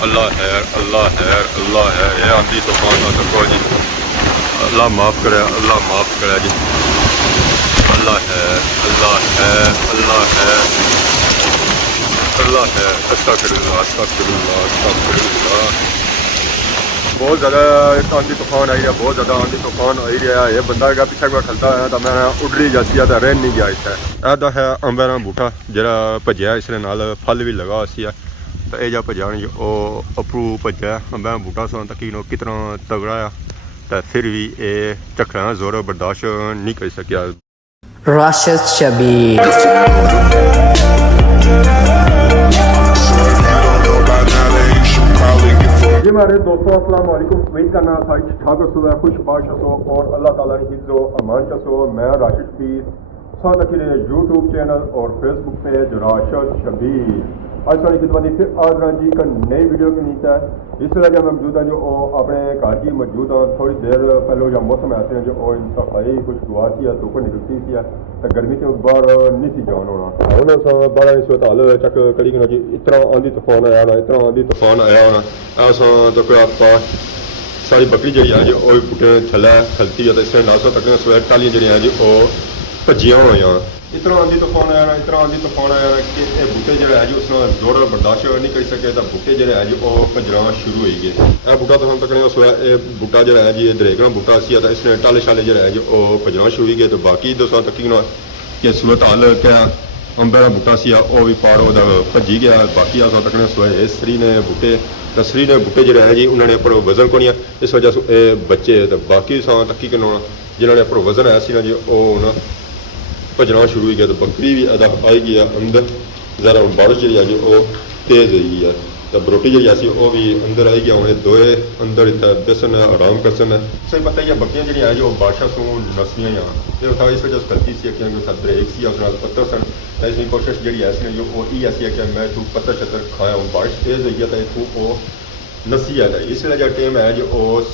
अल्लाह खैर, अल्लाह खैर, अल्लाह खैर। ये आंधी तूफान ना सको जी, अल्लाह माफ़ करे, अल्लाह माफ़ करे जी। अल्लाह खैर, अल्लाह खैर, अल्लाह खैर, अल्लाह खैर। अस्तगफिरुल्लाह, अस्तगफिरुल्लाह, अस्तगफिरुल्लाह। बहुत ज़्यादा आंधी तूफान आई है, बहुत ज़्यादा आंधी तूफान आई रहा है। ये बंदा अगर पीछे कोई खलता है तो मैं उडरी जाती है तो रह नहीं गया इतना। यह है अंबे का बूटा जरा भजया, इस नाल फल भी लगा सी है। तो यह जो भजा नहीं वो अपू भजा अंबे का बूटा सो तक कितना तगड़ा है, तो फिर भी ये झक्खड़ा जोर बर्दाश्त नहीं कर सकिया। Rashid Shabir। जी मेरे दोस्तों अस्सलाम वालेकुम, उम्मीद करना था ठीक ठाक हो, खुशबाश हो और अल्लाह ताला की हिफ्ज़ो अमान हो। मैं राशिद शबीर साथ रखी यूट्यूब चैनल और फेसबुक पेज राशिद शबीर। आज सारी खिदमत फिर आज जी एक नई वीडियो की नीत है। इस तरह जो मौजूद है जो अपने घर की मौजूद हाँ। थोड़ी देर पहले जो मौसम ऐसे हैं जो इंतहाई खुशगवार सी है, धुप निकलती सी है तो गर्मी से बाहर नहीं सी जान होना। उन्होंने बड़ा इस वक्त हाल चक कड़ी जी इतना आंधी तूफान आया होना, इतना आंधी तूफान आया होना। ऐसा तो कोई आप सारी बकरी जी है जी वो बूटे थले खलती है तो इस नाल सौ तक सवैर टालियाँ जी हैं जी वो भजिया हुई। इतना आंधी तूफान आया ना, इतना आंधी तूफान आया ना कि ये बूटे जो है जी उस जोर बर्दाश्त नहीं कर सके तो बूटे जो है जी वो भजना शुरू हो गए। यह बूटा तो हम तक ये बूटा जो है जी दरेगना बूटा सी तो इसने टाले शाले जो है जी वो भजना शुरू हो गए। तो बाकी दोस्तों तक कि सूरत हाल क्या अंबे का बूटा सी वो भी पार वो भजी गया। बाकी अस तक सोए सरी ने बूटे तो सरी ने बूटे जो है जी उन्होंने उपर वजन को नहीं, इस वजह से बच्चे तो बाकी तकी कनो जिन्होंने उपर वजन है सी ना जी वो भजना शुरू हो गया। तो बकरी भी अदा आई गई है अंदर, ज़रा हम बारिश जी है जी वो तेज़ हुई है तो बरोटी जी ऐसी वो भी अंदर आई गया। हूँ दोए अंदर इतना दसन आराम करसन सही पता ही है। बकरियाँ जी हैं जो बादशाह सू नस्लियाँ यहाँ जो था इस वजह से गलती सी कि साथ ब्रेक सी उस पत्थर सन। इसकी कोशिश जी ऐसी जो वो ही ऐसी है कि मैं तू पत्थर छत्तर खाया हूँ। बारिश तेज़ हुई है तो इतों वो नसी है। इसलिए जो टाइम है जो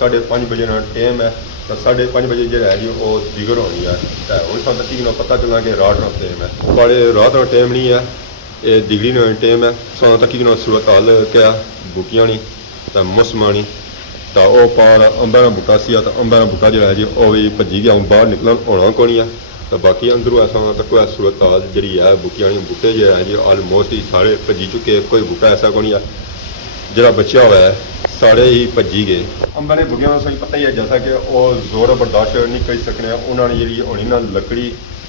5:30 बजे टाइम है तो 5:30 बजे जो है जी वो दिगर होनी है। तो हम तक पता चलना कि रात का टाइम है, बड़े रात का टाइम नहीं है, ये दिगड़ी टाइम है। सौ तक सूरत हाल क्या बूटियाँ नहीं तो मौसम नहीं तो वह पार अंबे का बूटा सी तो अंबे का बूटा जो है जी वह भी भजी गया। बाहर निकलन होना को नहीं है तो बाकी अंदरों ऐसा तक सूरत हाल जी है बूटियाँ बूटे जो है जी ऑलमोस्ट ही सारे भजी चुके। कोई बूटा ऐसा को नहीं है जरा बचा हुआ है, सारे ही भजी गए। अंबे ने बुढ़िया सही पता ही है जैसा कि वह जोर बर्दाश्त नहीं कर सकने। उन्होंने जी होनी ना लकड़ी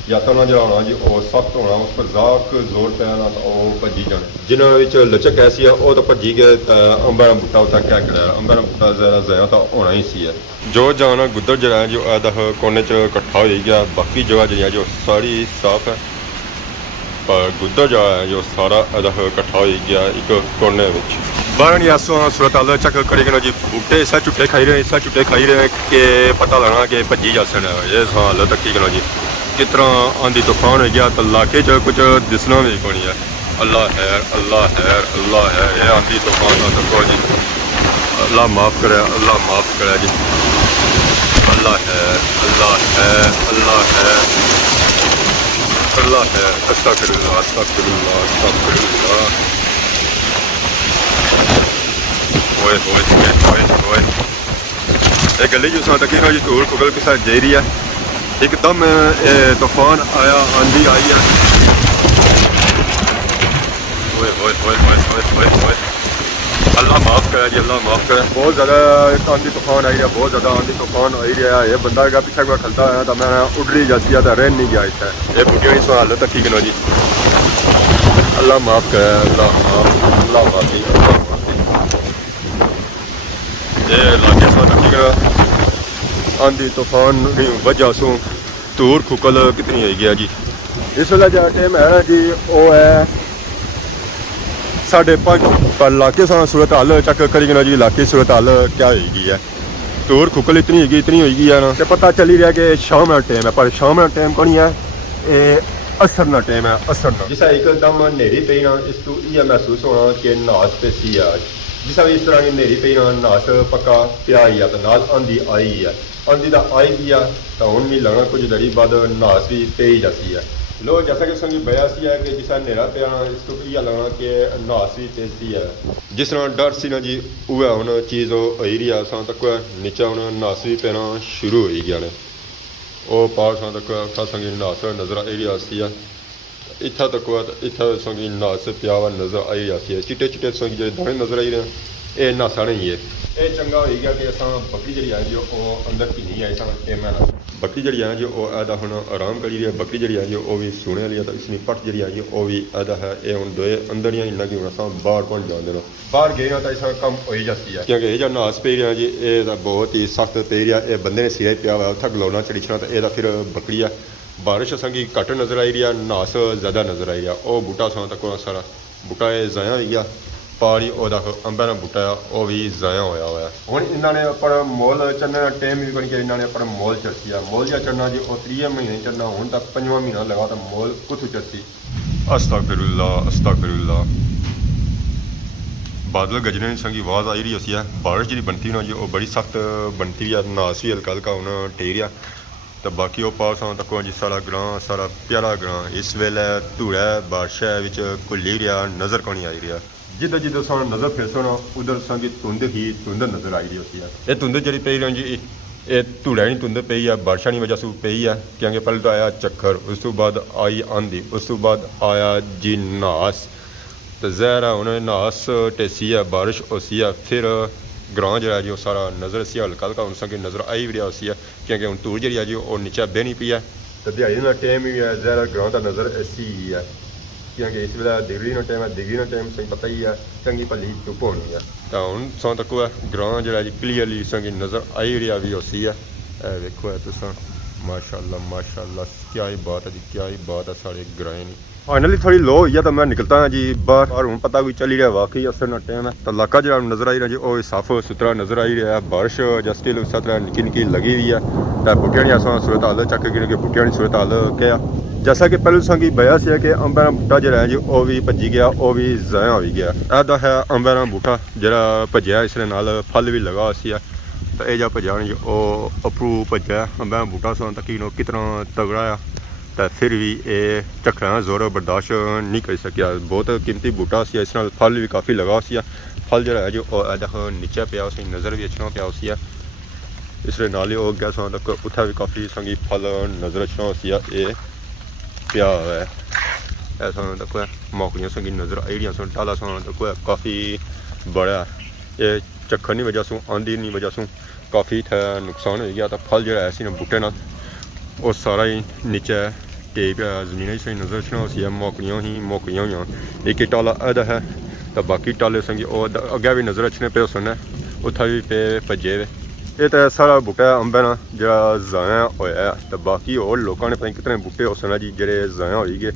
या तो ना जो होना जी वो सख्त होना, उस पर जाक जोर पैना तो वह भजी जाने। जिन्होंने लचक ऐसी है वो तो भजी गए। तो अंबे का बूटा उतना क्या कराया, अंबे का बूटा जरा जया तो होना ही सी है। जो जाना गुदर जो है जो कोने च कट्ठा हो गया। बाकी जगह जी है जो सारी साफ है पर गुदर जो है जो सारा कट्ठा हो गया एक कोने में। बाहर नहीं आसो सूरत हाल चक करी जी बूटे इस झुट्टे खाई रहे, इस झुट्टे खाई रहे कि पता लगना कि भजी जासन। ये हाल तक की जी कितना आंधी तूफान हो गया तो इलाके च कुछ दिसना भी कोनी है। अल्लाह खैर, अल्लाह खैर, अल्लाह है। ये आंधी तूफान ना सको जी, अल्लाह माफ़ करे, अल्लाह माफ़ करे जी। अल्लाह खैर, अल्लाह खैर, अल्लाह खैर, अल्लाह खैर। अस्तगफिरुल्लाह, अस्तगफिरुल्लाह, अस्तगफिरुल्लाह। ओए ओए ओए ओए ये गली जो सा तक जी धूल कुगल के साथ जा रही है। एकदम तूफान आया, आंधी आई है। ओए ओए ओए ओए ओए ओए ओए अल्लाह माफ़ करे जी, अल्लाह माफ़ करे। बहुत ज़्यादा आंधी तूफान आई है, बहुत ज़्यादा आंधी तूफान आई रहा है। ये बंदा अगर पीछे कोई खलता है तो मैं उडरी जाती है तो रह नहीं गया इतना। ये बुढ़िया नहीं सवाल तक की जी अल्लाह माफ़ करे, अल्लाह माफ़, अल्लाह माफ़ी, अल्लाह माफ़ी। ये लागे सा आंधी तूफान की वजह से धूल खुकल कितनी हो गया जी। इस वेले जो टाइम है जी वो है 5:30 पर इलाके सा सूरत हाल चक करी जी इलाके सूरत हाल क्या हो गई है। धूल खुकल इतनी हो गई है ना कि पता चली रहा कि शाम का टाइम है पर शाम का टाइम को नहीं है, ये असर का टाइम है। असर का जिस एकदम नेरी पई ना इस तू यह महसूस होना कि नाश पे सी है। जिस भी इस तरह की नेरी पई ना नाश पक्का पिया ही है तो नाल आंधी आई है। आंधी तो आई गई है तो हूँ भी लगना कुछ देरी बाद नाश भी पे ही जाती है। लो जैसा कि संगी बयासी है कि जिसा नेरा पे इसको इया लगना कि नास भी तेजी है जिस तरह डर सी ना जी वह हुन चीज़ होई रही है असां तक नीचा हुन नास भी पैना शुरू हो गया ने वो पार असां तक उठा संगी नास नज़र आई रही सी है इत्था तक इत्था संगी नास पिया हुआ नज़र आई रहा सी चिट्टे चिट्टे संगी जो दाने नज़र आई रहे हैं ये नासा नहीं है ये चंगा हो गया कि असां बकरी जी है जो अंदर की नहीं आई सन टेम बकरी जी है जो ऐदा हुन आराम करी रही है बकरी जी है जो वो भी सोने वाली है तो इसकी पट जी है जो वो भी ऐदा है ये हुन दोए अंदर ही इन्ना कि हुन असां बाहर कौन जान देना बाहर गए तो इस कम हो ही जाती है क्योंकि ये जो नास पे रहा जी ये बहुत ही सख्त पे रहा ये बंदे ने सिरे पिया हुआ उत्थे गलौना चढ़ी छना तो यह फिर बकरी है बारिश असांगी घट नज़र आई रही है नास ज़्यादा नज़र आई रहा वो बूटा असां तक सारा बूटा ज़ाया हो गया पारी अंबे का बूटा वो भी ज़ाया होया हुआ हूँ इन्होंने अपना मोल चढ़ने का टाइम भी बन के इन्होंने अपना मोल चढ़सी है मोल जो चढ़ना जी वो 3 महीने चढ़ना हूँ तो 5वां महीना लगा तो मोल कुछ चढ़सी अस्तगफिरुल्लाह बादल गजने की संगी आवाज़ आई रही है बारिश जी बनती ना जी वो बड़ी सख्त बनती है नास भी हल्का हल्का हूँ टेरिया तो बाकी वो पास तक जी सारा ग्रां सारा प्यारा ग्रां इस वेले धूड़ा बारिश कोई ले रहा नज़र को नहीं आई रहा जिधर जिधर सा नज़र फिरसो ना उधर संगी धुंध ही धुंध नज़र आई रही होती है ये धुंध जी पई रही जी ये धूड़ा नहीं धुंध पई है बारिशा की वजह से पई है क्योंकि पहले तो आया चक्कर उस तो बाद आई आंधी उस तो बाद आया जी नास तो जहर है उन्हें नास टेसी है बारिश होसी है फिर ग्रां जो है जी सारा नज़र सी हल्का हल्का उन संगी नज़र आई भी रहा होसी है क्योंकि हूँ धूड़ जी है जी वो नीचे बहनी पी है तो दिहाड़ी का टाइम भी है जहर ग्रां का नज़र ऐसी ही है क्योंकि इस वे डिग्री का टाइम है डिग्री का टाइम संग पता ही है चंगी भली धुप होनी है तो हूँ सौ तक ग्रां जो है जी क्लीयरली संगी नज़र आई रहा भी होसी है वेखो है तुस माशाअल्लाह क्या ही बात है जी क्या ही बात है सारे ग्रां नहीं फाइनली थोड़ी लो हुई है तो मैं निकलता हाँ जी बाहर और हूँ पता कोई चली रहा वाकई असर ना टाइम है तो इलाका जो नज़र आई रहा जी वो साफ सुथरा नज़र आई रहा है बारिश जस्ट स्टिल उस तरह निकी निकी लगी हुई है तो बुटिया नहीं असा सूरत हाल चक के बुटिया नहीं सूरत हाल क्या जैसा कि पहले संगी बया से कि अंबे का बूटा जो है जी वो भी भजी गया वो भी ज़ाया हो गया ऐदा है अंबे का बूटा जरा भजया इस फल भी लगा सी है तो यह जो भजा जी वो अपरू भजा अंबे का बूटा सो तक कितना तगड़ा है तो फिर भी ये झक्खड़ा जोर बर्दाश्त नहीं कर सकिया बहुत कीमती बूटा सी इस फल भी काफ़ी लगा सी फल जो है जो देखो नीचे पिया उस नज़र भी अच्छा पिया उसी इस नाल ही गया सो तक उत्थे भी काफ़ी संगी फल नज़र अच्छा सी ये पिया हुआ है ऐसा तक मौकड़ियाँ संगी नज़र आई रही सन टाला सो तक काफ़ी बड़ा ये झक्खड़ की वजह से आंधी की वजह से काफ़ी नुकसान हो गया तो फल जो है बूटे ना वो सारा ही नीचे टेप जमीन ही सही नज़र छना सी मौकड़ियाँ हुई एक टाला अदा है तो बाकी टाले संगी अगे भी नज़र अच्छने पे सुन उत्थे भी पे भजे वे ये तो सारा बूटा अंबे ना जो ज़ाया होया तो बाकी और लोगों ने पता कितने बूटे हो सन जी जेडे ज़ाया हो गए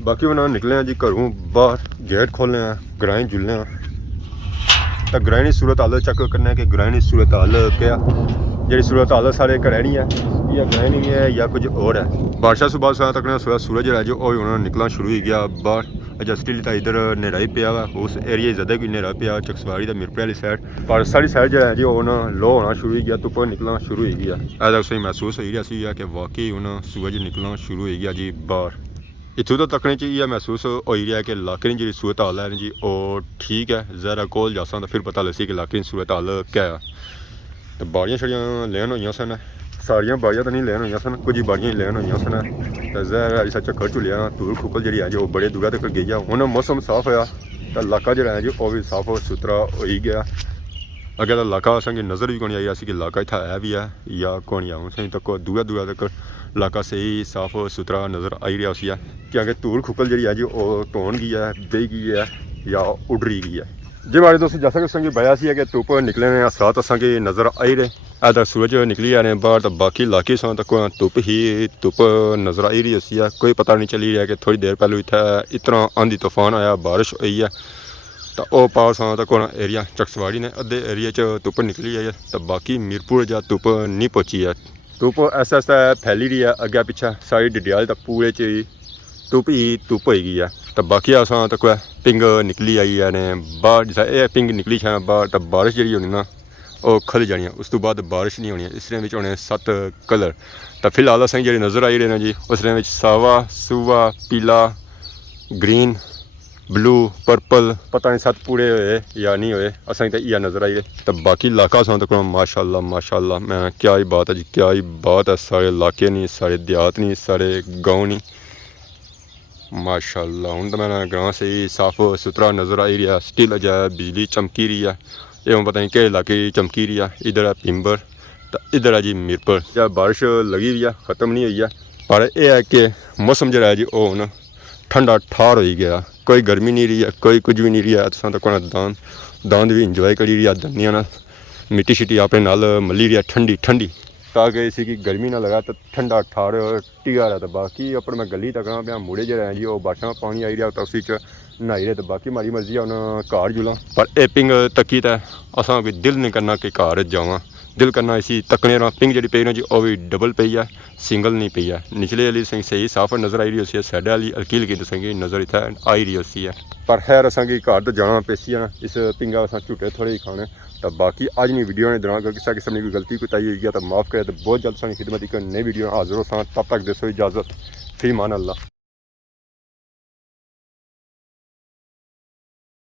बाकी उन्होंने निकले जी घरों बाहर गेट खोले ग्राएं जुलने तो ग्राएं की सूरत हाल चेक करने कि ग्राएं की सूरत हाल क्या जी सूरत हाल सारे घरें नहीं है या ग्राएं नहीं है या कुछ और है बारिशा सुबह तक सूरज है जो उन्होंने निकलना शुरू हो गया बाहर जस्टिल तो इधर नेरा ही पिया हुआ उस एरिए ज़्यादा कोई नेरा पिया चकसवाड़ी मिरपुर वाली साइड पर सारी साइड जो है जी वो लो होना शुरू हो गया धुप निकलना शुरू हो गया ऐसा सही महसूस हो रहा कि वाकई हूँ सूरज निकलना शुरू हो गया जी बाहर इतों तो तकने यह महसूस हो रहा है कि इलाके की जी सूरत हाल है जी वो ठीक है जरा कोल जासा तो फिर पता लसी कि इलाके की सूरत हाल क्या है तो बाड़ियाँ छड़ियाँ लैन हुई सन सारिया बाड़ियाँ तो नहीं लैन हुई सन कुछ बाड़ियाँ ही लैन हुई सन तो जहर ऐसा झक्खड़ झुलिया धूल खुकल जी है जो बड़े दूर तक गई है हूँ मौसम साफ होया तो इलाका जो है जी वो भी साफ सुथरा हो ही गया अगे तो इलाका असेंगी नज़र भी नहीं आई कि इलाका इतना है भी है या कौन आऊँ सही तक दूर दूर तक इलाका सही साफ सुथरा नज़र आई रहा उसी क्योंकि धूल खुकल जी है जी वो धोन गई है बह गई है या उड़ रही गई है जी हमारे दोस्तों जैसा कि असेंगी बया सी है कि धुप निकले ने साथ असेंगी नज़र आई रहे ऐसा सूरज निकली आ रहे बाहर तो बाकी इलाके सो तक धुप नज़र आई रही उसी कोई पता नहीं चली रहा कि थोड़ी देर पहले इतना इतना आंधी तूफान आया बारिश हुई है तो वह पास तक एरिया चकसवाड़ी ने अद्धे एरिए धुप निकली है तो बाकी मीरपुर जा धुप नहीं पहुँची है धुप ऐसा ऐसा फैली रही है अगे पिछा सारी डिडियाल तक पूरे धुप ही धुप हो गई है तो बाकी असां तक पिंग निकली आई है ने बाहर जिस पिंग निकली छा बाहर तो बारिश जी होनी ना ਉਹ ਖੁੱਲ੍ਹ ਜਾਣੀਆਂ। ਉਸ ਤੋਂ ਬਾਅਦ ਬਾਰਿਸ਼ ਨਹੀਂ ਹੋਣੀ। ਇਸ ਵਿੱਚ ਹੋਣੇ 7 ਕਲਰ। ਤਾਂ ਫਿਲਹਾਲ ਅਸਾਂ ਜਿਹੜੇ ਨਜ਼ਰ ਆਈ ਰਹੇ ਨੇ ਜੀ ਉਸ ਵਿੱਚ ਸਾਵਾ, ਸੂਵਾ, ਪੀਲਾ, ग्रीन, ब्लू, पर्पल, पता नहीं 7 पूरे होए या नहीं होए, असें तो इया नज़र आई है। तो बाकी इलाका असां तक माशाअल्लाह माशाअल्लाह, मैं क्या ही बात है जी, क्या ही बात है। सारे इलाके नहीं, सारे देहात नहीं, सारे गाँव नहीं, माशाअल्लाह। हुण तो मैं ग्रां से ही साफ सुथरा नज़र आई रहा। स्टिल अजा बिजली चमकी रही है। ये पता नहीं कि इलाके चमकी रही है। इधर है पिंबर, तो इधर है जी मीरपुर। जब बारिश लगी हुई है, ख़त्म नहीं हुई है, पर यह है कि मौसम जो है जी वो हुण ठंडा ठार हो गया। कोई गर्मी नहीं रही है, कोई कुछ भी नहीं रही है। तुसां तो कोई दांद भी इंजॉय करी रही है। दंदियां ना मिट्टी शिट्टी अपने नाल मली रही है ठंडी ठंडी, ताकि इसी की गर्मी ना लगा। तो ठंडा ठार टिका रहा। तो बाकी अपने मैं गली तक पे मुड़े जो हैं जी वो बारिशां पानी आई रहा, तो उसी च नहाई रहे। तो बाकी माड़ी मर्जी है उन घर जुला, पर यह पिंग तकी तो असा भी दिल नहीं करना कि घर जावां। दिल करना इसी तकने रहा। पिंग जी पई ना जी वो भी डबल पई है, सिंगल नहीं पई है। निचले वाली सही साफ नज़र आई रही उसी है, साइड वाली हल्की हल्की दसेंगी नज़र इतना आई रही उसी है। पर खैर असा की घर तो जाना पेसी है ना, इस पिंगा असा झूठे थोड़े ही खाने। तो बाकी अज नहीं वीडियो ने दौरान अगर किसी किस्म की कोई गलती कोताही हुई है तो माफ़ करे। तो बहुत जल्द सारी खिदमत एक नई वीडियो हाजिर हो। तब तक दसो इजाज़त, फी मान अल्लाह।